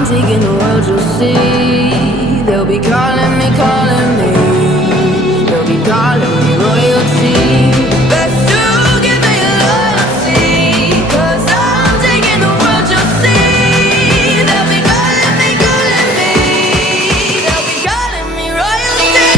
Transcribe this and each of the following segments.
I'm taking the world, you'll see. They'll be calling me, calling me. They'll be calling me royalty. Best to give me loyalty, 'cause I'm taking the world, you'll see. They'll be calling me, calling me. They'll be calling me royalty.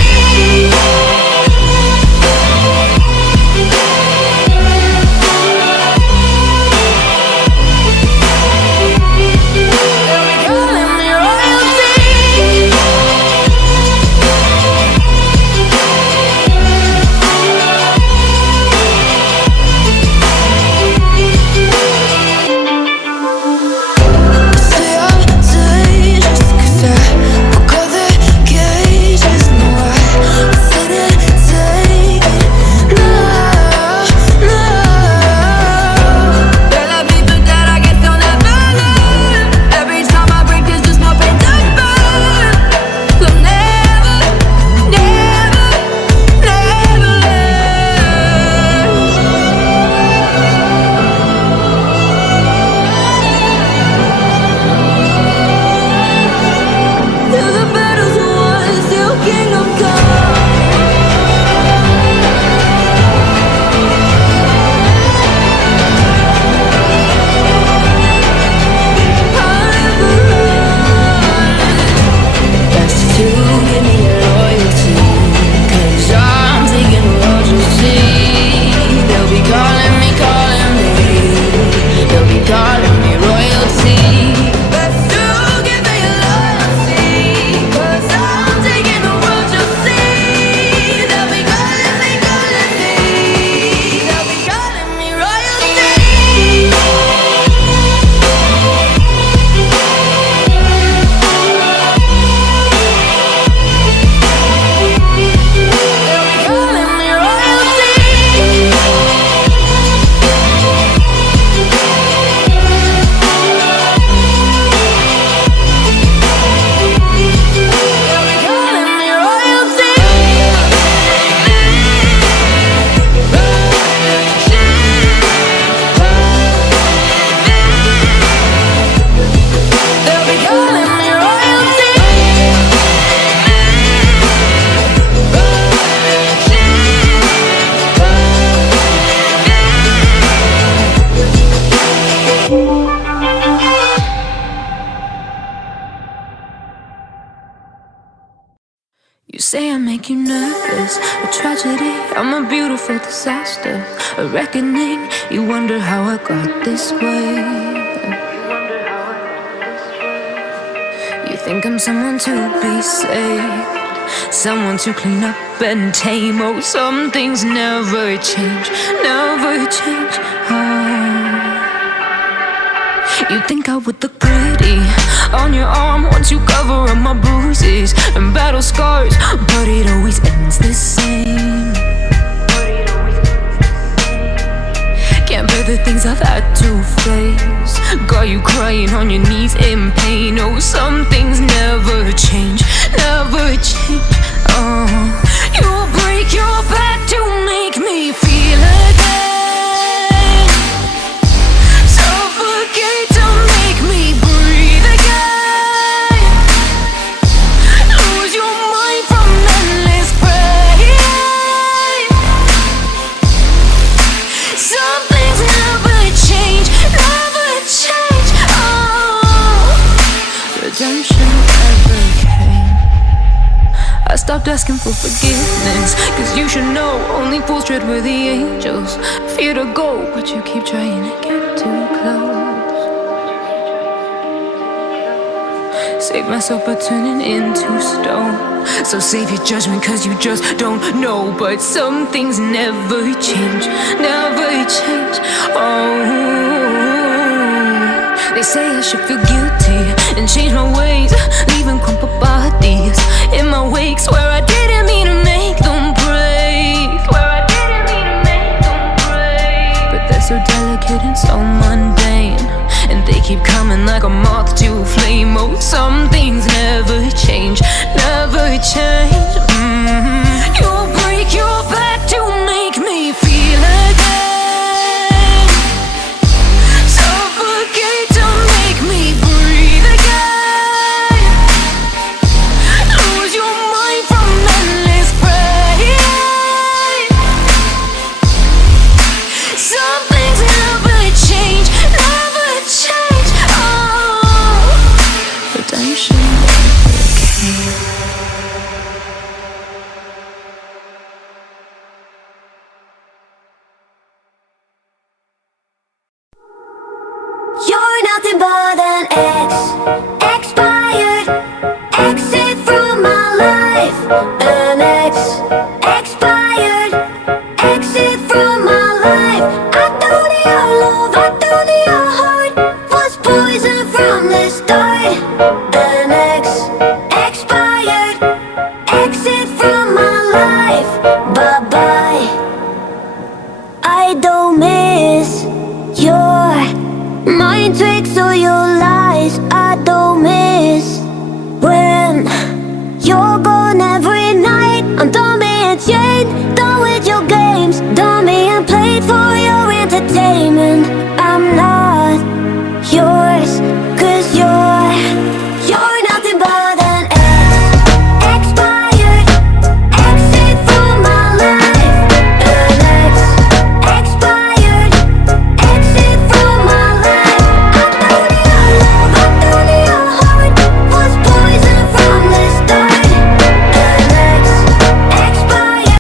You say I make you nervous, a tragedy, I'm a beautiful disaster, a reckoning, you wonder how I got this way. You think I'm someone to be saved, someone to clean up and tame. Oh, some things never change, never change. You think I would look pretty on your arm once you cover up my bruises and battle scars, but it always ends the same. Can't bear the things I've had to face, got you crying on your knees in pain. Oh, some things never change, never change. Oh, you'll break your back to make me feel again, suffocate to make me breathe again, lose your mind from endless pain. Some things never change, never change. Oh, redemption never came. I stopped asking for forgiveness, 'cause you should know only fools tread with the angels. Fear to go, but you keep trying to get too close. Save myself by turning into stone. So save your judgment, 'cause you just don't know. But some things never change, never change. Oh, they say I should feel guilty and change my ways, leaving crumpled bodies in my wake. Swear I didn't mean to make them break, swear I didn't mean to make them break. But they're so delicate and so mundane, and they keep coming like a moth to a flame. Oh, some things never change, never change. You'll break your back to make me feel again, suffocate to make me breathe again, vibration. Okay.